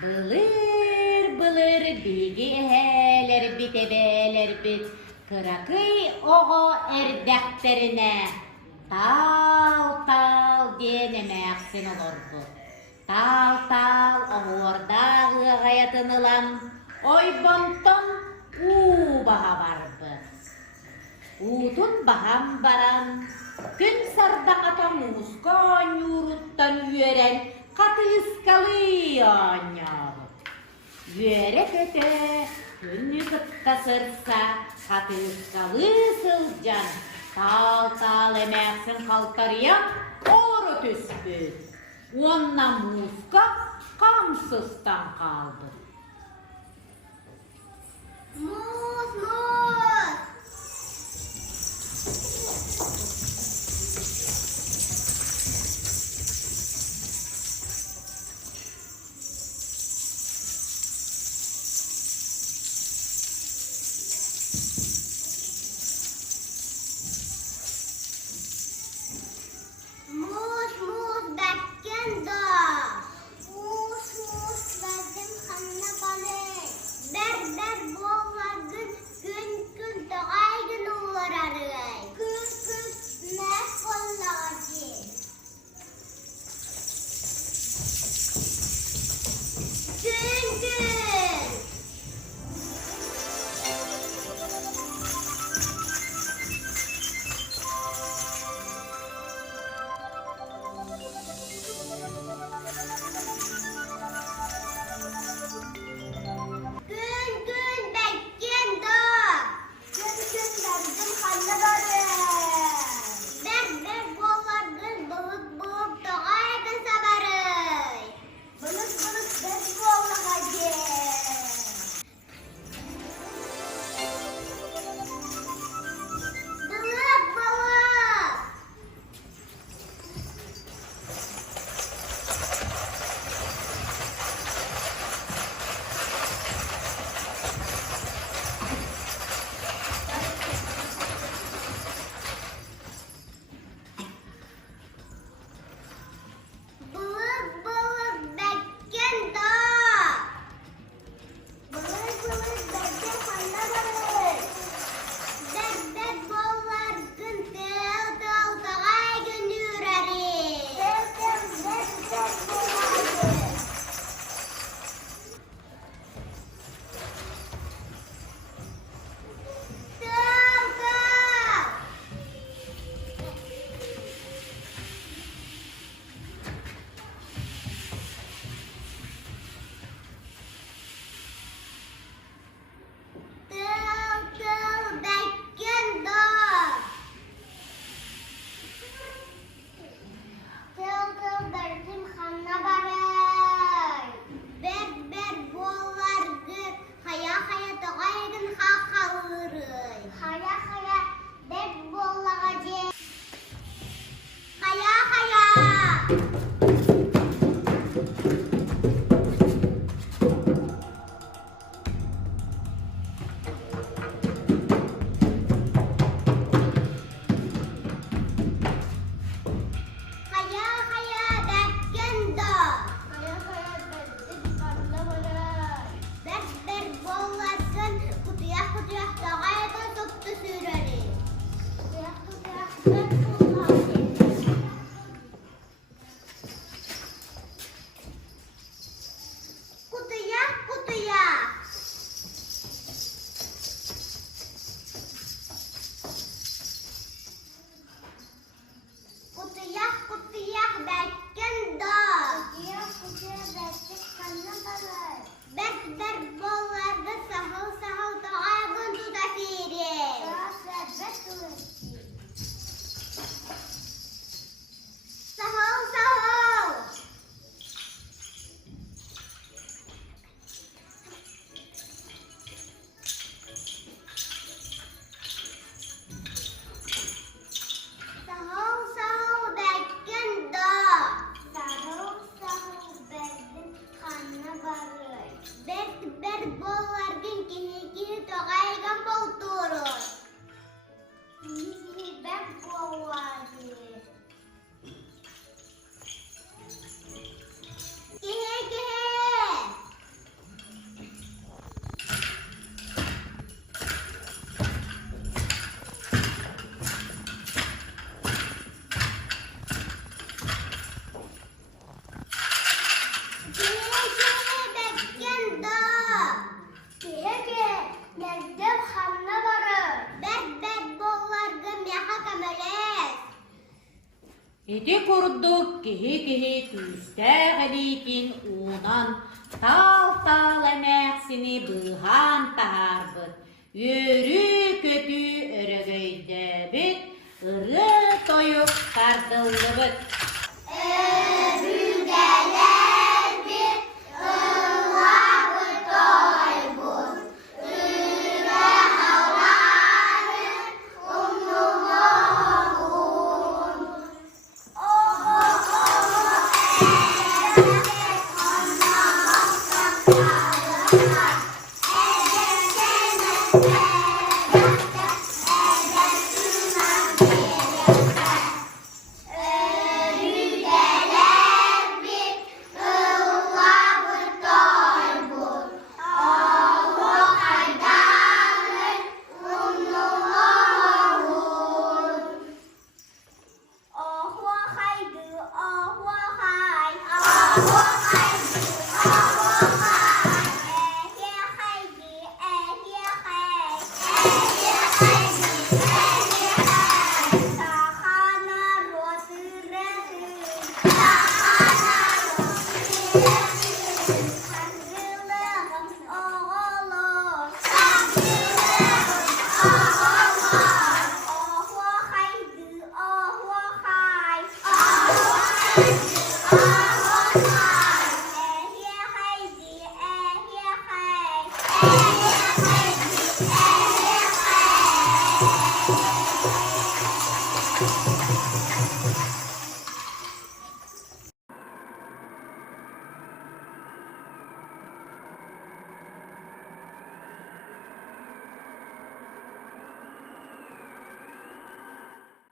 Былыр былыр биги эһэлэр бит эбээлэр бит кыракый оҕо эрдэхтерине тал диэн эмээхсин олорбут. Тал оҕуордаах ыаҕайатын ылан ойбонтон уу баһа барбыт. Уутун баһам баран күн сардакатан ууска оонньууруттан үөрэн катыыскалыы оонньообут. Үөрэ көтө күннү кытта сырса катыыскалыы сылдьан тал эмээхсин халтарыйан оору түспүт. Уонна мууска камсыстан калбыт. Муус! Муус, бәккен да! Муус, бәдім ханна балай! Бәр болағын күн тоғайгын олар арығай! Күн мәк болағын! Күн! kihi küstägelitin unan, tal emäksini bıhan taharbıt, yürü kötü örgöydebit, ırı toyuk tardıldıbıt.